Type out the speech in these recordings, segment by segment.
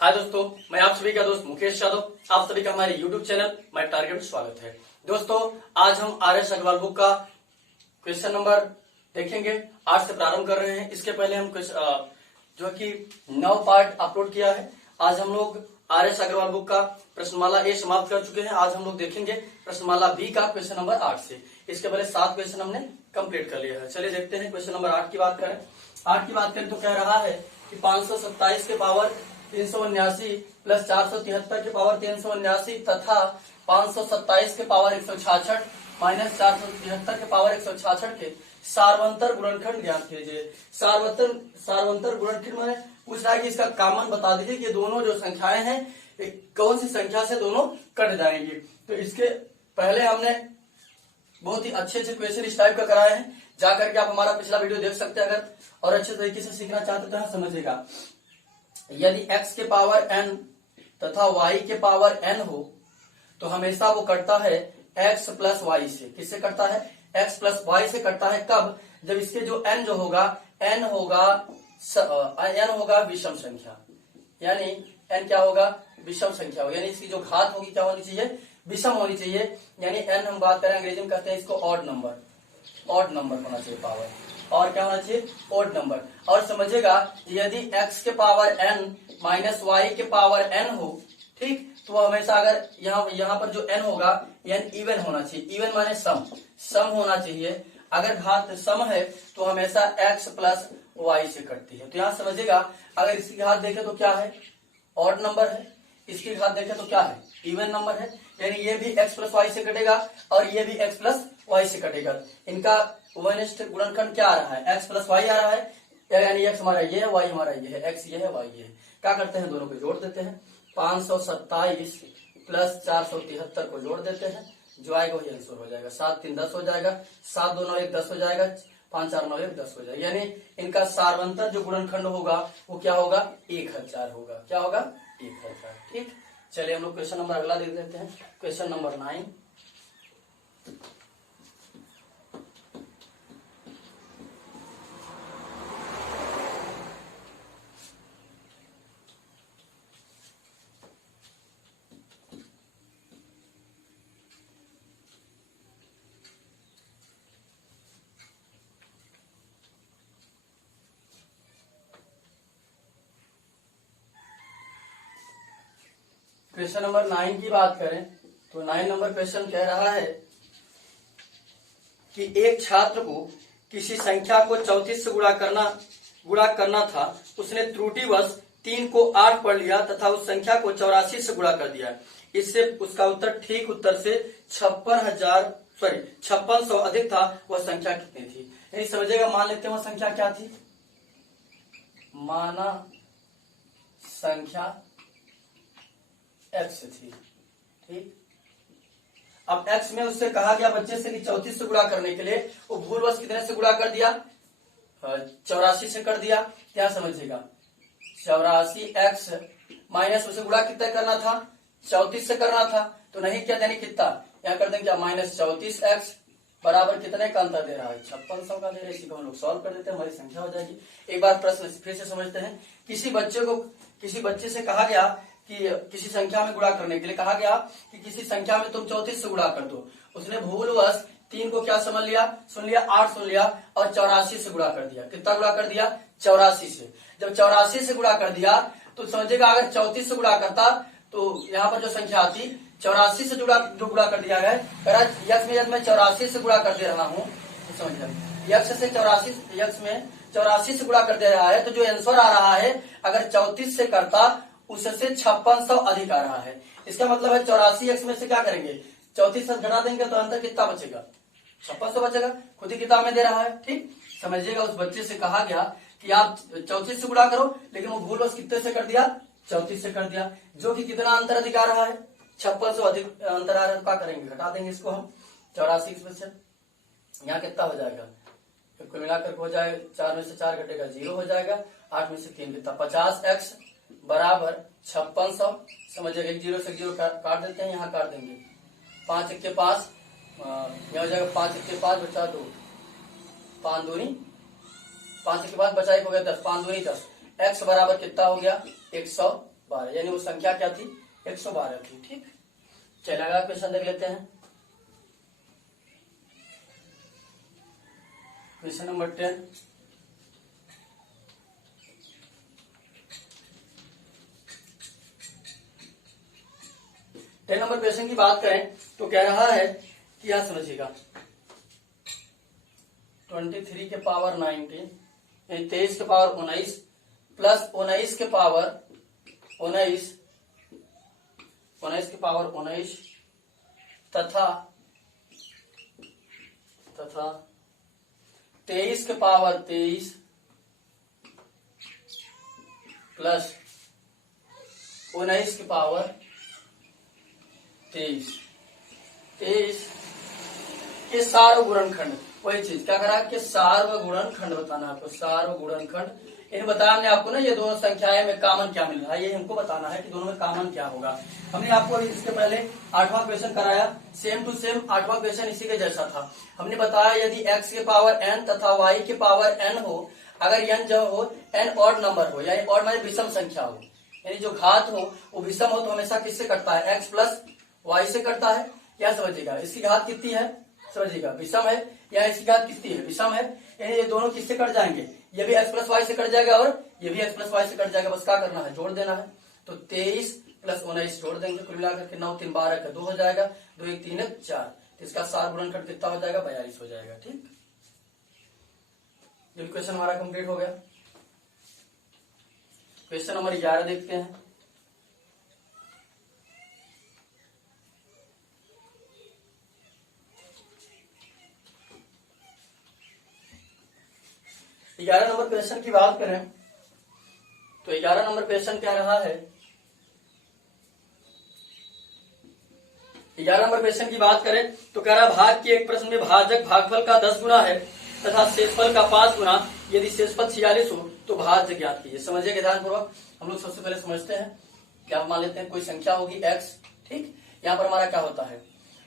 हाय दोस्तों, मैं आप सभी का दोस्त मुकेश यादव। आप सभी का हमारे YouTube चैनल माय टारगेट में स्वागत है। दोस्तों, आज हम आर.एस. अग्रवाल बुक का क्वेश्चन नंबर देखेंगे। आज से प्रारंभ कर रहे हैं। इसके पहले हम जो कि 9 पार्ट अपलोड किया है। आज हम लोग आर.एस. अग्रवाल बुक का प्रश्नमाला ए समाप्त कर चुके हैं। आज हम लोग देखेंगे प्रश्नमाला बी का क्वेश्चन नंबर 8 से। इसके पहले 7 क्वेश्चन हमने कंप्लीट कर लिया है। चलिए देखते हैं क्वेश्चन नंबर 8 की बात करें। 8 की बात करें तो कह रहा है कि 527 के पावर 379 प्लस 473 के पावर 379 तथा 527 के पावर 166 माइनस 473 के पावर 166 के सार्वंतर गुणनखंड ज्ञात कीजिए। सार्वंतर गुणनखंड में पूछ रहा है कि इसका कॉमन बता दीजिए कि दोनों जो संख्याएं हैं कौन सी संख्या से दोनों कट जाएंगी। तो इसके पहले हमने बहुत ही अच्छे क्वेश्चन इस टाइप का कराए हैं। जाकर के आप हमारा पिछला वीडियो देख सकते हैं अगर और अच्छे तरीके से सीखना चाहते हैं तो समझिएगा। यदि x के पावर n तथा y के पावर n हो तो हमेशा वो कटता है x प्लस वाई से। किससे कटता है? x प्लस वाई से कटता है। कब? जब इसके जो n जो होगा n होगा विषम संख्या, यानी n क्या होगा? विषम संख्या होगी, यानी इसकी जो घात होगी क्या होनी चाहिए? विषम होनी चाहिए। यानी n हम बात करें अंग्रेजी में कहते हैं इसको ऑड नंबर होना चाहिए पावर। और क्या होना चाहिए? Odd number. और समझिएगा यदि x के पावर n माइनस वाई के पावर n हो, ठीक, तो हमेशा अगर यहाँ पर जो n होगा n इवन होना चाहिए। इवन माने सम होना चाहिए। अगर घात सम है तो हमेशा x प्लस वाई से कटती है। तो यहाँ समझिएगा अगर इसकी घात देखें तो क्या है? ऑड नंबर है। इसकी घात देखें तो क्या है? इवन नंबर है। यानी ये भी x प्लस वाई से कटेगा और ये भी x प्लस वाई से कटेगा। इनका वनिष्ठ गुणनखंड क्या आ रहा है? x प्लस वाई आ रहा है। यानी x हमारा ये है, y हमारा ये है, x ये है, y ये है। क्या करते हैं? दोनों को जोड़ देते हैं। 527 प्लस 473 को जोड़ देते हैं, जो आएगा वही आंसर हो जाएगा। 7 3 10 हो जाएगा, 7 2 9 1 10 हो जाएगा, 5 4 9 1 10 हो जाएगा। यानी इनका सार्वंतर जो गुणनखंड होगा वो क्या होगा? 1000 होगा। क्या होगा? 1000। ठीक, चलिए हम लोग क्वेश्चन नंबर अगला देख लेते हैं। Question number 9। क्वेश्चन नंबर 9 की बात करें तो 9 नंबर क्वेश्चन कह रहा है कि एक छात्र को किसी संख्या को 34 से गुणा करना था। उसने त्रुटिवश 3 को 8 पढ़ लिया तथा उस संख्या को 84 से गुणा कर दिया। इससे उसका उत्तर ठीक उत्तर से 5600 अधिक था। वह संख्या कितनी थी? यानी समझिएगा, मान लेते हैं वह संख्या क्या थी? माना संख्या x थी। ठीक, अब x में उससे कहा गया बच्चे से कि 34 से गुणा करने के लिए वो भूलवश कितने से गुणा कर दिया? 84 से कर दिया। क्या समझिएगा? 84x माइनस उसे गुणा कितना करना था? 34 से करना था। तो नहीं किया, यानी कितना यहाँ कर देंगे क्या? माइनस 34x बराबर कितने का अंतर दे रहा है? 5600 का दे रहा है। इसी को हम लोग सॉल्व कर देते हैं, हमारी संख्या हो जाएगी। एक बार प्रश्न फिर से समझते हैं। किसी बच्चे से कहा गया कि किसी संख्या में गुणा करने के लिए कहा गया कि किसी संख्या में तुम 34 से गुणा कर दो। उसने भूलवश 3 को क्या सुन लिया 8 सुन लिया और 84 से गुणा कर दिया। कितना गुणा कर दिया? 84 से। जब 84 से गुणा कर दिया तो समझिएगा अगर 34 से गुणा करता तो यहाँ पर जो संख्या आती 84 से जो गुणा कर दिया गया है। यक्ष में यदि मैं 84 से गुणा कर दे रहा हूँ तो समझिए यक्ष से 84 से गुणा कर दे रहा है तो जो आंसर आ रहा है अगर 34 से करता उससे 5600 अधिक आ रहा है। इसका मतलब है 84x में से क्या करेंगे? 34 से घटा देंगे तो अंतर कितना बचेगा? 5600 बचेगा। खुद ही किताब में दे रहा है। ठीक, समझिएगा उस बच्चे से कहा गया कि आप 34 से गुणा करो, लेकिन वो भूलवश कितने से कर दिया? 34 से कर दिया, जो कि कितना अंतर अधिक आ रहा है? 5600 अधिक अंतर आ रहा है। क्या करेंगे? घटा देंगे इसको हम। 84 में से यहाँ कितना हो जाएगा? कुल मिलाकर हो जाएगा 4 में से 4 घटेगा 0 हो जाएगा। 8 में से 3 कितना? 50x बराबर 5600। समझिएगा 1 0 से 0 काट देते हैं, यहाँ काट देंगे। 5 1 के 5 यहाँ हो जाएगा 5 1 के 5 बचा 2, 5 दूनी 5 के बाद बचा 1 हो गया 10, 5 दूनी 10। x बराबर कितना हो गया? 110। 112, यानी वो संख्या क्या थी? 112 थी। ठीक, चलिए अगला क्वेश्चन देख लेते हैं। Question number 10। नंबर क्वेश्चन की बात करें तो कह रहा है कि यह समझिएगा 23 के पावर 19, 23 के पावर 19 प्लस 19 के पावर 19 के पावर 19 तथा 23 के पावर 23 प्लस 19 के पावर 23 के सार्वगुणनखंड। वही चीज क्या करा कि सार्वगुणनखंड बताना आपको, सार्वगुणनखंड। इन बताया हमने आपको ना ये दोनों संख्याएं में कॉमन क्या मिल रहा है, ये हमको बताना है कि दोनों में कॉमन क्या होगा। हमने आपको इसके पहले 8वां क्वेश्चन कराया, सेम टू सेम 8वां क्वेश्चन इसी के जैसा था। हमने बताया यदि x के पावर n तथा y के पावर n हो, अगर n जो हो n ऑड नंबर हो, यानी ऑड माने विषम संख्या हो, यानी जो घात हो वो विषम हो, तो हमेशा किससे कटता है? x प्लस y से कटता है। क्या समझिएगा? इसकी घात कितनी है? समझिएगा विषम है, या इसकी घात कितनी है? विषम है, यानी ये दोनों किससे कट जाएंगे? ये भी x प्लस वाई से कट जाएगा और ये भी x प्लस वाई से कट जाएगा। बस क्या करना है? जोड़ देना है। तो 23 प्लस 19 जोड़ देंगे, कुल मिलाकर के 9 3 12 का 2 हो जाएगा, 2 1 3 4, तो इसका सार्वगुणनखंड कितना हो जाएगा? 42 हो जाएगा। ठीक, ये क्वेश्चन हमारा कंप्लीट हो गया। क्वेश्चन नंबर 11 देखते हैं। ग्यारह नंबर क्वेश्चन की बात करें तो 11 नंबर क्वेश्चन क्या रहा है? 11 नंबर क्वेश्चन की बात करें तो कह रहा भाग के एक प्रश्न में भाजक भागफल का 10 गुना है तथा शेषफल का 5 गुना, यदि शेषफल 46 हो तो भाज्य ज्ञात कीजिए। समझिए ध्यानपूर्वक। हम लोग सबसे पहले समझते हैं, क्या मान लेते हैं कोई संख्या होगी x। ठीक, यहाँ पर हमारा क्या होता है?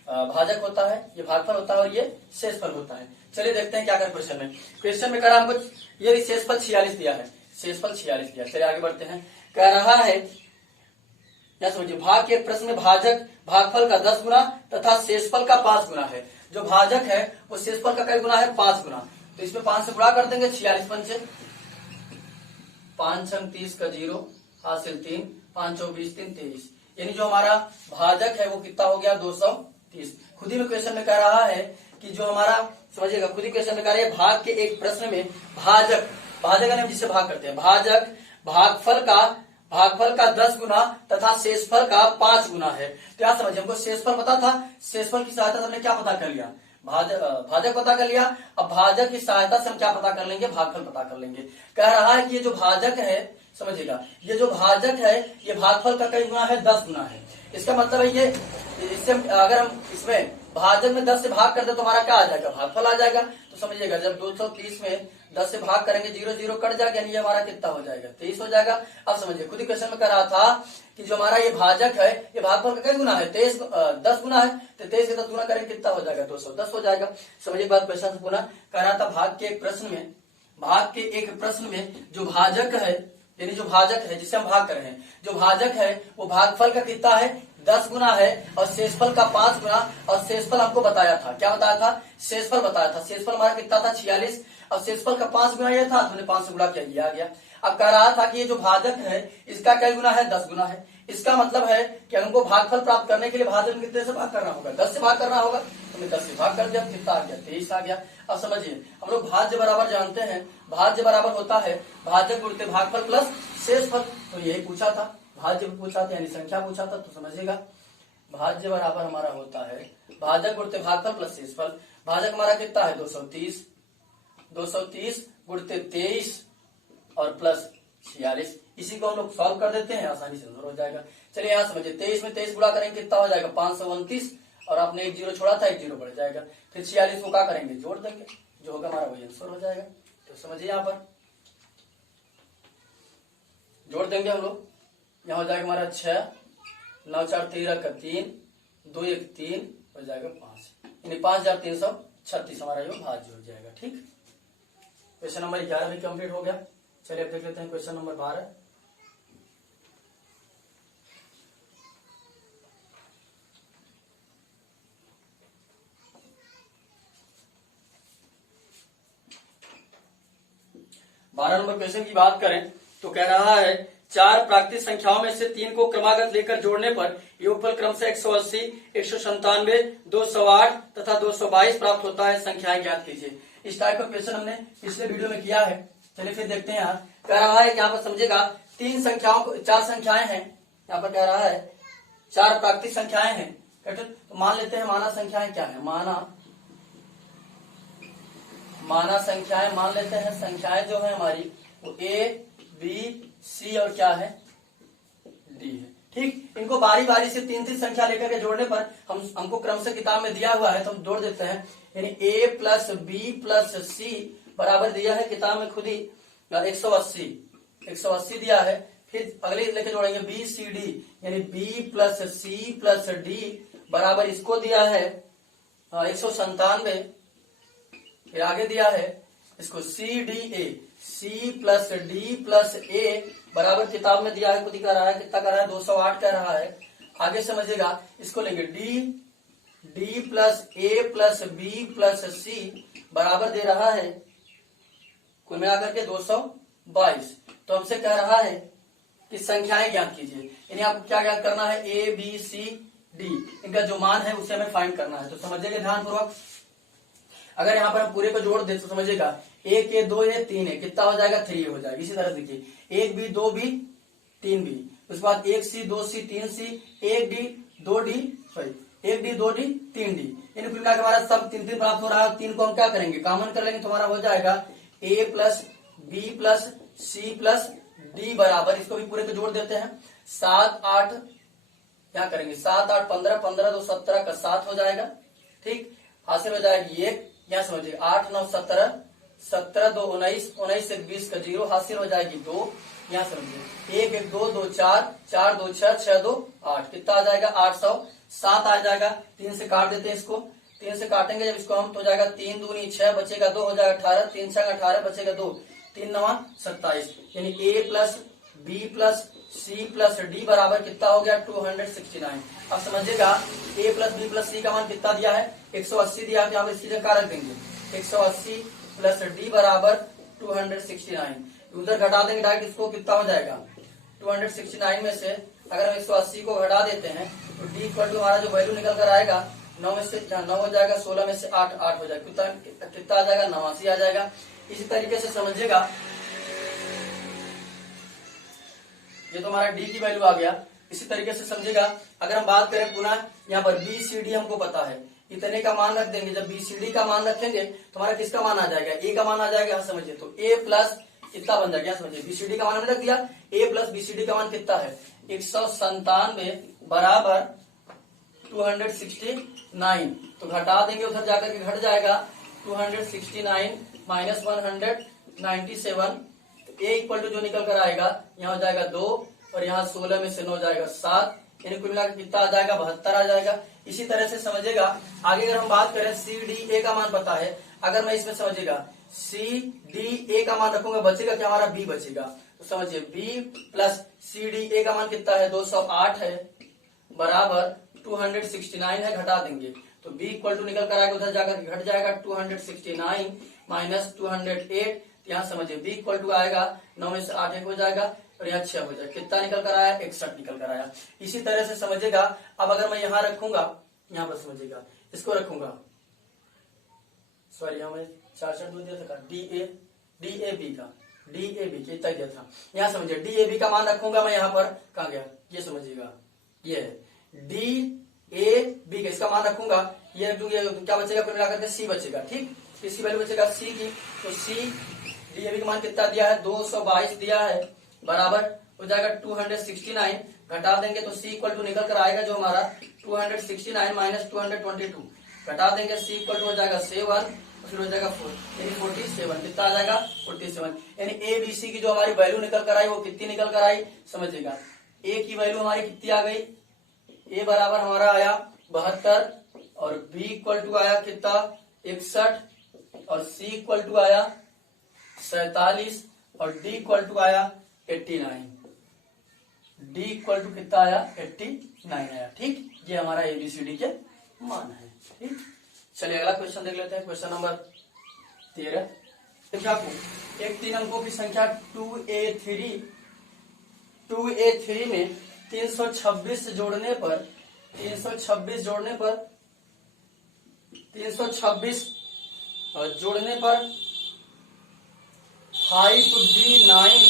भाजक होता है, ये भागफल होता है और ये शेषफल होता है। चलिए देखते हैं क्या कर क्वेश्चन में। क्वेश्चन में कह रहा हमको ये शेषफल 46 दिया है, शेषफल 46 दिया। चलिए आगे बढ़ते हैं। कह रहा है क्या समझिए, भाग के प्रश्न में भाजक भागफल का 10 गुना तथा शेषफल का 5 गुना है। जो भाजक है वो शेषफल का कई गुना है? 5 गुना। तो इसमें 5 से गुणा कर देंगे, 46 पंचे 5 छंग 30 का 0 हासिल 3, 5 चौ 20 3 23, यानी जो हमारा भाजक है वो कितना हो गया? 230। खुद ही में क्वेश्चन में कह रहा है कि जो हमारा, समझिएगा, खुद ही क्वेश्चन में कह रहा है भाग के एक प्रश्न में भाजक, भाजक हम जिससे भाग करते हैं, भाजक भागफल का 10 गुना तथा शेषफल का 5 गुना है। तो क्या समझिए, हमको शेषफल पता था, शेषफल की सहायता से हमने क्या पता कर लिया? भाजक पता कर लिया। अब भाजक की सहायता से हम क्या पता कर लेंगे? भागफल पता कर लेंगे। कह रहा है कि ये जो भाजक है, समझिएगा, ये जो भाजक है ये भागफल का कई गुना है? 10 गुना है। इसका मतलब है ये, इससे अगर हम इसमें भाजक में 10 से भाग कर दे तो हमारा क्या आ जाएगा? भागफल आ जाएगा। तो समझिएगा जब 230 में 10 से भाग करेंगे 0 0 कट जाएगा, यानी ये हमारा कितना हो जाएगा? 23 हो जाएगा। अब समझिए, खुद ही क्वेश्चन में कह रहा था कि जो हमारा ये भाजक है ये भागफल का कई गुना है? 10 गुना है। तो 23 से 10 गुना करेंगे कितना हो जाएगा? 210 हो जाएगा। समझिए बात। क्वेश्चन पुनः कह रहा था भाग के एक प्रश्न में जो भाजक है, यानी जो भाजक है जिससे हम भाग कर रहे हैं, जो भाजक है वो भागफल का कितना है? 10 गुना है और शेषफल का 5 गुना। और शेषफल हमको बताया था, क्या बताया था? शेषफल बताया था। शेषफल हमारा कितना था? 46। और शेषफल का 5 गुना ये था, तो हमने 5 से गुणा किया, ये आ गया। अब कह रहा था कि ये जो भाजक है इसका क्या गुना है? 10 गुना है। इसका मतलब है कि हमको भागफल प्राप्त करने के लिए भाजक में कितने से भाग करना होगा? 10 से भाग करना होगा। तो हमने 10 से भाग कर दिया, कितना आ गया? 23 आ गया। अब समझिए, हम लोग भाज्य बराबर जानते हैं, भाज्य बराबर होता है भाजक गुणित भागफल प्लस शेषफल। तो यही पूछा था, भाज्य पूछा था, यानी संख्या पूछा था। तो समझिएगा, भाज्य बराबर हमारा होता है भाजक गुणित भागफल प्लस शेषफल। भाजक हमारा कितना है? 230 गुणित 23 और प्लस 46। इसी को हम लोग सॉल्व कर देते हैं, आसानी से हो जाएगा। चलिए यहाँ समझिए, 23 में 23 गुणा करेंगे कितना हो जाएगा? 529। और आपने 1 0 छोड़ा था, 1 0 बढ़ जाएगा। फिर 46 को क्या करेंगे? जोड़ देंगे, जो होगा हमारा वही आंसर हो जाएगा। तो समझिए, यहाँ पर जोड़ देंगे हम लोग, यहाँ हो जाएगा हमारा 6 9 4 13 का 3 2 1 3 हो जाएगा 5, यानी 5336 हमारा ये भाज्य हो जाएगा। ठीक, क्वेश्चन नंबर 11 भी कंप्लीट हो गया। चलिए अब देख लेते हैं क्वेश्चन नंबर 12। 12 नंबर क्वेश्चन की बात करें तो कह रहा है 4 प्राकृतिक संख्याओं में से 3 को क्रमागत लेकर जोड़ने पर योगफल क्रम से 180, 197, 208 तथा 222 प्राप्त होता है, संख्याएं ज्ञात कीजिए। इस टाइप का क्वेश्चन हमने पिछले वीडियो में किया है। चलिए फिर देखते हैं। यहाँ कह रहा है यहाँ पर समझेगा 3 संख्याओं को 4 संख्याएं हैं। यहाँ पर कह रहा है 4 प्राकृतिक संख्याएं हैं। तो मान लेते हैं माना संख्याएं क्या है। माना संख्याएं मान लेते हैं। संख्याएं जो है हमारी वो ए बी सी और क्या है डी है। ठीक, इनको बारी बारी से 3-3 संख्या लेकर के जोड़ने पर हमको क्रम से किताब में दिया हुआ है तो हम जोड़ देते हैं। यानी ए प्लस बी प्लस सी बराबर दिया है किताब में खुद ही 180 दिया है। फिर अगले लेके जोड़ेंगे बी सी डी, यानी B plus C plus D बराबर इसको दिया है 197। फिर आगे दिया है इसको C D A, C plus D plus A बराबर किताब में दिया है, खुद ही कह रहा है कितना कर रहा है 208 कह रहा है। आगे समझिएगा इसको लेंगे डी प्लस ए प्लस बी प्लस सी बराबर दे रहा है कुल मिलाकर के 222। तो हमसे कह रहा है कि संख्याएं ज्ञात कीजिए। यानी आपको क्या ज्ञात करना है, ए बी सी डी, इनका जो मान है उसे हमें फाइंड करना है। तो समझिएगा ध्यान पूर्वक। अगर यहाँ पर हम पूरे को जोड़ दे तो समझिएगा 1 ए 2 ए 3 ए कितना हो जाएगा 3 हो जाएगा। इसी तरह देखिए 1 बी 2 बी 3 बी, उसके बाद 1 सी 2 सी 3 सी 1 डी 2 डी 3 डी। इन कुल मिलाकर हमारा सब 3 प्राप्त हो रहा है। 3 को हम क्या करेंगे कॉमन कर लेंगे तो हमारा हो जाएगा A plus B plus C plus D बराबर, इसको भी पूरे को जोड़ देते हैं 7 8 क्या करेंगे 7 8 15 15 2 17 का 7 हो जाएगा। ठीक, हासिल हो जाएगी 1। यहाँ समझिए 8 9 17 17 2 19 19 से 20 का 0 हासिल हो जाएगी 2। यहाँ समझिए 1 1 2 2 4 4 2 6 6 2 8 कितना आ जाएगा 807 आ जाएगा। 3 से काट देते हैं इसको, 3 से काटेंगे जब इसको हम तो हो जाएगा 3 दूनी 6 बचेगा 2 हो जाएगा 18, 3 6 18 बचेगा 2, 3 9 27। यानी A plus B plus C plus D बराबर कितना हो गया 269। अब समझिएगा A plus B plus C का मान कितना दिया है 180 दिया है। यहाँ पर इसकी जगह रख देंगे 180 प्लस डी बराबर 269। उधर घटा देंगे डायरेक्ट, इसको कितना हो जाएगा 269 में से अगर हम 180 को घटा देते हैं तो डी इक्वल टू हमारा जो वैल्यू निकल कर आएगा 9 में से 9 हो जाएगा, 16 में से 8 8 हो जाएगा, कितना आ जाएगा 89 आ जाएगा। इसी तरीके से समझिएगा ये तो हमारा डी की वैल्यू आ गया। इसी तरीके से समझिएगा अगर हम बात करें पुनः यहाँ पर बी सी डी हमको पता है, इतने का मान रख देंगे। जब बी सी डी का मान रखेंगे तो हमारा किसका मान आ जाएगा ए का मान आ जाएगा। यहाँ समझिए तो ए प्लस कितना बन जाएगा, समझिए बी सी डी का मान हमने रख दिया, ए प्लस बी सी डी का मान कितना है 197 बराबर 269। तो घटा देंगे उधर जाकर के घट जाएगा 269 माइनस 197। ए इक्वल टू जो निकल कर आएगा यहाँ हो जाएगा 2 और यहाँ 16 में से 9 जाएगा 7, यानी कुल मिलाकर कितना आ जाएगा 72 आ जाएगा। इसी तरह से समझिएगा आगे अगर हम बात करें सी डी ए का मान पता है, अगर मैं इसमें समझिएगा सी डी ए का मान रखूंगा बचेगा क्या हमारा बी बचेगा। तो समझिए B plus C D A का मान कितना है 208 है बराबर 269 है, घटा देंगे तो बी इक्वल टू निकल कर आएगा उधर जाकर घट जाएगा 269 माइनस 208। यहाँ समझिए बी इक्वल टू आएगा 9 में से 8 1 हो जाएगा और यहाँ 6 हो जाएगा, कितना निकल कर आया 61 निकल कर आया। इसी तरह से समझिएगा अब अगर मैं यहाँ रखूंगा, यहाँ पर समझिएगा इसको रखूंगा, सॉरी यहाँ मैं 4 दिया था डी ए बी का कितना दिया था। यहाँ समझिए डी ए बी का मान रखूंगा मैं यहाँ पर कहाँ गया, ये समझिएगा ये है डी ए बी का, इसका मान रखूंगा ये रख दूंगा तो क्या बचेगा कुल मिलाकर के सी बचेगा। ठीक, इसकी वैल्यू बचेगा सी की, तो सी डी ए बी का मान कितना दिया है 222 दिया है बराबर हो जाएगा 269। घटा देंगे तो सी इक्वल टू निकल कर आएगा जो हमारा 269 माइनस 222, घटा देंगे सी इक्वल टू हो जाएगा 7 फिर हो जाएगा 4, यानी 47 कितना आ जाएगा 47। यानी ए बी सी की जो हमारी वैल्यू निकल कर आई वो कितनी निकल कर आई समझिएगा। ए की वैल्यू हमारी कितनी आ गई, ए बराबर हमारा आया 72 और बी इक्वल टू आया कितना 61 और सी इक्वल टू आया 47 और डी इक्वल टू आया 89। डी इक्वल टू कितना आया 89 आया। ठीक, ये हमारा एबीसीडी के मान है। ठीक, चलिए अगला क्वेश्चन देख लेते हैं। क्वेश्चन नंबर 13 संख्या को, एक 3 अंकों की संख्या 2a3 में 326 जोड़ने पर 5b9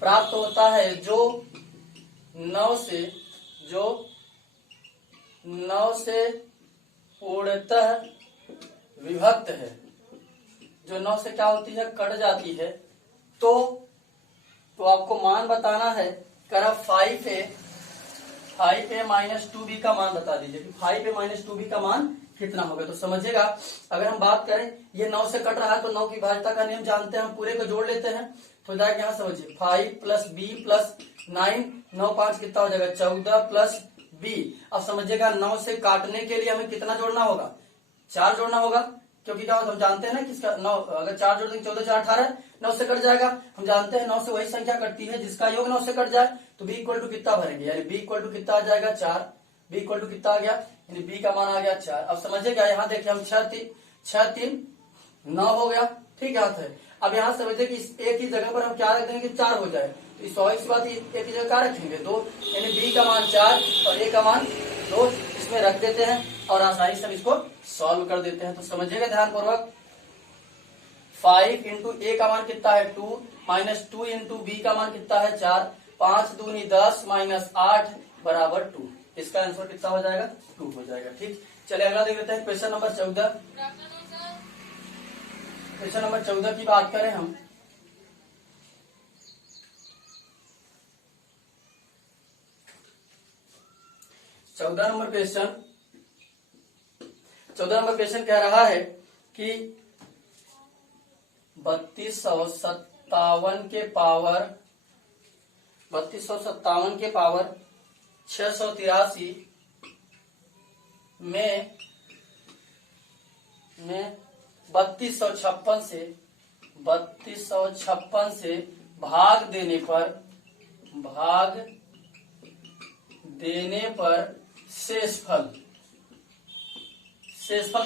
प्राप्त होता है, जो 9 से पूर्णतः विभक्त है, जो 9 से क्या होती है, कट जाती है। तो आपको मान बताना है। कर 5a - 2b का मान बता दीजिए कि 5a - 2b का मान कितना होगा। तो समझिएगा, अगर हम बात करें ये 9 से कट रहा है तो 9 की भाज्यता का नियम जानते हैं, हम पूरे को जोड़ लेते हैं। तो जाएगा यहाँ समझिए 5 + b + 9, 9 5 कितना हो जाएगा 14 + b। अब समझिएगा 9 से काटने के लिए हमें कितना जोड़ना होगा, 4 जोड़ना होगा, क्योंकि क्या हम जानते हैं ना किसका 9, अगर 4 जोड़ देंगे 14 4 18, 9 से कट जाएगा। हम जानते हैं 9 से वही संख्या कटती है जिसका योग 9 से कट जाए। तो b = कितना भरेंगे, यानी b = कितना आ जाएगा 4। b = कितना आ गया, यानी b का मान आ गया 4। अब समझिएगा यहाँ देखिए हम 6 3 9 हो गया, ठीक है। अब यहाँ समझिए कि एक ही जगह पर हम क्या रख देंगे, 4 हो जाए। तो इस स्वाभाविक सी बात एक ही जगह क्या रखेंगे 2, यानी b का मान 4 और a का मान 2 इसमें रख देते हैं और आसानी से हम इसको सॉल्व कर देते हैं। तो समझिएगा ध्यानपूर्वक, 5 × a का मान कितना है 2 - 2 × b का मान कितना है 4, 5 दूनी 10 - 8 = 2। इसका आंसर कितना हो जाएगा 2 हो जाएगा। ठीक, चलिए अगला देख लेते हैं क्वेश्चन नंबर 14। क्वेश्चन नंबर 14 की बात करें हम, चौदह नंबर क्वेश्चन कह रहा है कि 3257 के पावर 683 में 3256 से भाग देने पर शेषफल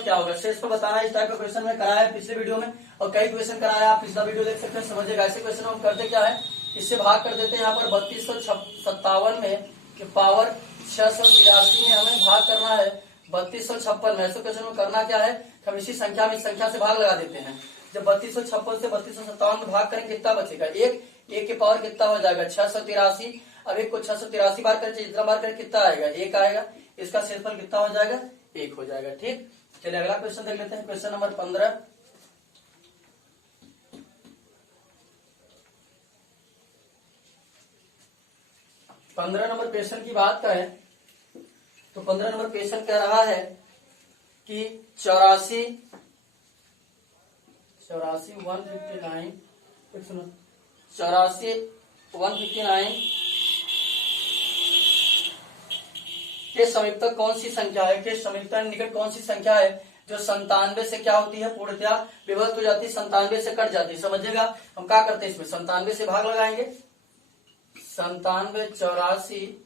क्या होगा। शेषफल बताना, इस टाइप का क्वेश्चन में कराया है पिछले वीडियो में और कई क्वेश्चन कराया, आप पिछला वीडियो देख सकते हैं, समझिएगा। ऐसे क्वेश्चन हम करते क्या है, इससे भाग कर देते हैं। यहाँ पर 3257 में के पावर 683 में हमें भाग करना है 3256 में। ऐसे क्वेश्चन में करना क्या है, हम इसी संख्या में इस संख्या से भाग लगा देते हैं। जब 3256 से 3257 में भाग करेंगे कितना बचेगा, एक के पावर कितना हो जाएगा 683। अब एक को 683 बार करें, जितना बार करें कितना आएगा 1 आएगा। इसका शेषफल कितना हो जाएगा 1 हो जाएगा। ठीक, चलिए अगला क्वेश्चन देख लेते हैं। Question number 15। नंबर क्वेश्चन की बात करें तो 15 नंबर क्वेश्चन कह रहा है कि 84 159 के समीपतक कौन सी संख्या है, के समीपतक निकट कौन सी संख्या है जो 97 से क्या होती है, पूर्णतया विभक्त हो जाती है, 97 से कट जाती है। समझिएगा, हम क्या करते हैं, इसमें 97 से भाग लगाएंगे। 97 84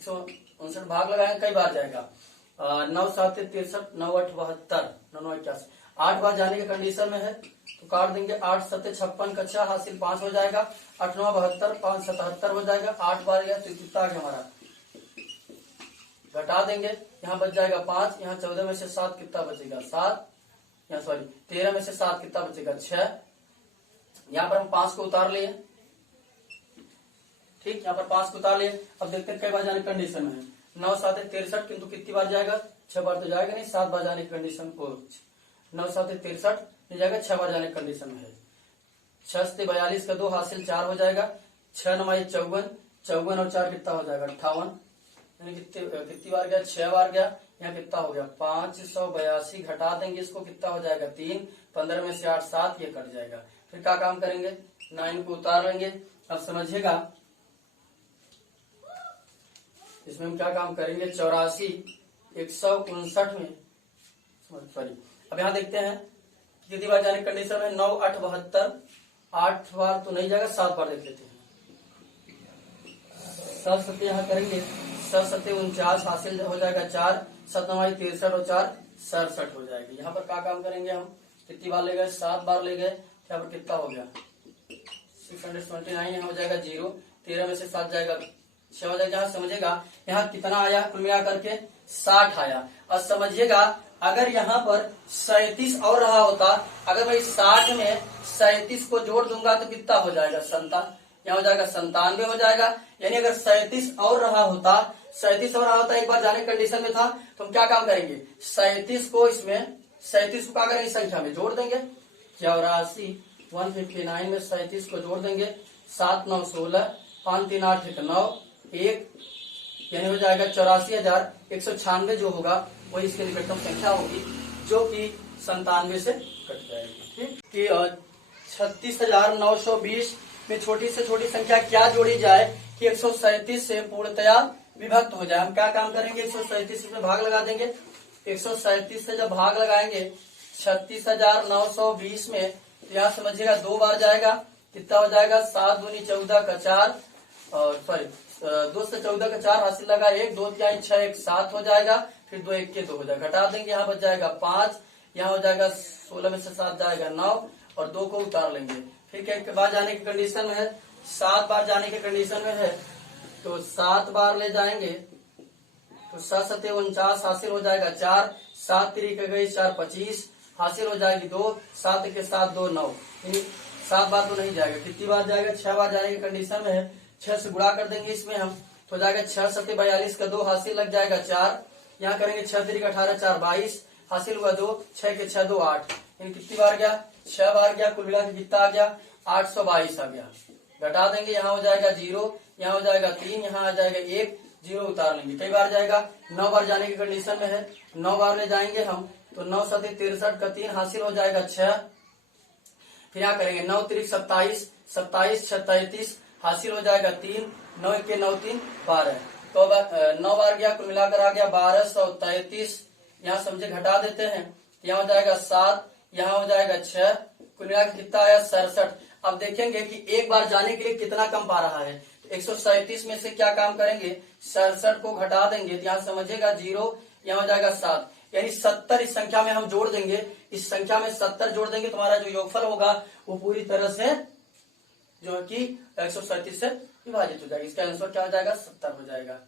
159 भाग लगाएंगे, कई बार जाएगा 9 7 63 9 8 72 9 81, 8 बार जाने के कंडीशन में है तो काट देंगे। 8 7 56 कच्चा हासिल 5 हो जाएगा, 8 9 72 5 77 हो जाएगा। 8 बार गया तो कितना आ गया हमारा, घटा देंगे, यहाँ बच जाएगा 5, यहाँ 14 में से 7 कितना बचेगा 7, यहाँ सॉरी 13 में से 7 कितना बचेगा 6। यहाँ पर हम 5 को उतार लिए, ठीक, यहाँ पर 5 को उतार लिए। अब देखते हैं कई बार जाने की कंडीशन में है। 9 7 63 किंतु कितनी बार जाएगा 6 बार तो जाएगा नहीं, 7 बार जाने की कंडीशन को 9 7 63 नहीं जाएगा, 6 बार जाने की कंडीशन में है। 6 से 42 का 2 हासिल 4 हो जाएगा, 6 9 54 54 और 4 कितना हो जाएगा 58, यानी कितनी बार गया 6 बार गया। यहाँ कितना हो गया 582, घटा देंगे इसको कितना हो जाएगा 3, 15 में से 8 7, ये कट जाएगा। फिर क्या काम करेंगे 9 को उतार लेंगे। अब समझिएगा इसमें हम क्या काम करेंगे 84 159 में सॉरी, अब यहाँ देखते हैं कितनी बार जाने कंडीशन में 9 8 72, 8 बार तो नहीं जाएगा, 7 बार देख लेते हैं। 7 7 यहाँ करेंगे, 7 7 49 हासिल हो जाएगा 4, 7 9 63 और 4 67 हो जाएगी। यहाँ पर क्या काम करेंगे हम कितनी बार ले गए, 7 बार ले गए। यहाँ पर कितना हो गया 629, यहाँ हो जाएगा 0, 13 में से 7 जाएगा 6 हो जाएगा। यहाँ समझेगा यहाँ कितना आया कुल मिला करके 60 आया। और समझिएगा अगर यहाँ पर 37 और रहा होता, अगर मैं इस 60 में 37 को जोड़ दूंगा तो कितना हो जाएगा 57, यहाँ हो जाएगा 97 हो जाएगा। यानी अगर 37 और रहा होता, 37 और रहा होता, एक बार जाने कंडीशन में था, तो हम क्या काम करेंगे 37 को इसमें 37 को क्या करेंगे संख्या में जोड़ देंगे। 84 159 में 37 को जोड़ देंगे, 7 9 16, 5 3 8 1 9 1, यानी हो जाएगा 84,196 जो होगा वही इसकी निकटतम संख्या होगी, जो कि 97 से कट जाएगी। ठीक कि 36,920 में छोटी से छोटी संख्या क्या जोड़ी जाए कि 137 से पूर्णतया विभक्त हो जाए। हम क्या काम करेंगे 137 में भाग लगा देंगे। 137 से जब भाग लगाएंगे 36,920 में, यहाँ समझिएगा 2 बार जाएगा, कितना हो जाएगा 7 दूनी 14 का 4, और सॉरी 2 से 14 का 4 हासिल लगा 1, 2 3 6 1 7 हो जाएगा, फिर 2 1 के 2 हो जाएगा, घटा देंगे, यहाँ बच जाएगा 5, यहाँ हो जाएगा 16 में से 7 जाएगा 9, और 2 को उतार लेंगे। फिर क्या एक बार जाने की कंडीशन में है, 7 बार जाने की कंडीशन में है, तो 7 बार ले जाएंगे तो 7 7 49 हासिल हो जाएगा 4, 7 3 के गई 4 25 हासिल हो जाएगी 2, 7 के 7 2 9, 7 बार तो नहीं जाएगा। कितनी बार जाएगा 6 बार जाने की कंडीशन में है, 6 से गुणा कर देंगे इसमें हम, तो जाएगा 6 7 42 का 2 हासिल लग जाएगा 4, यहाँ करेंगे 6 3 का 18 4 22 हासिल हुआ 2, 6 के 6 2 8, कितनी बार गया 6 बार गया, कुल मिला के कितना आ गया 822 आ गया। घटा देंगे, यहाँ हो जाएगा 0, यहाँ हो जाएगा 3, यहाँ आ जाएगा 1, 0 उतार लेंगे। कई बार जाएगा 9 बार जाने की कंडीशन में है, 9 बार ले जाएंगे हम, तो 9 7 63 का 3 हासिल हो जाएगा 6, फिर यहाँ करेंगे 9 3 27, 27 6 33 हासिल हो जाएगा 3, 9 1 के 9 3 12, तो अब 9 बार गया, कुल मिलाकर आ गया 1233, यहाँ समझे घटा देते हैं, यहाँ हो जाएगा 7, यहाँ हो जाएगा 6, कुल मिलाकर कितना आया 67। अब देखेंगे कि एक बार जाने के लिए कितना कम पा रहा है, तो 137 में से क्या काम करेंगे 67 को घटा देंगे, तो यहाँ समझेगा 0, यहाँ हो जाएगा 7, यानी 70 इस संख्या में हम जोड़ देंगे, इस संख्या में 70 जोड़ देंगे, तुम्हारा जो योगफल होगा वो पूरी तरह से जो कि 137 से विभाजित हो जाएगा। इसका आंसर क्या हो जाएगा 70 हो जाएगा।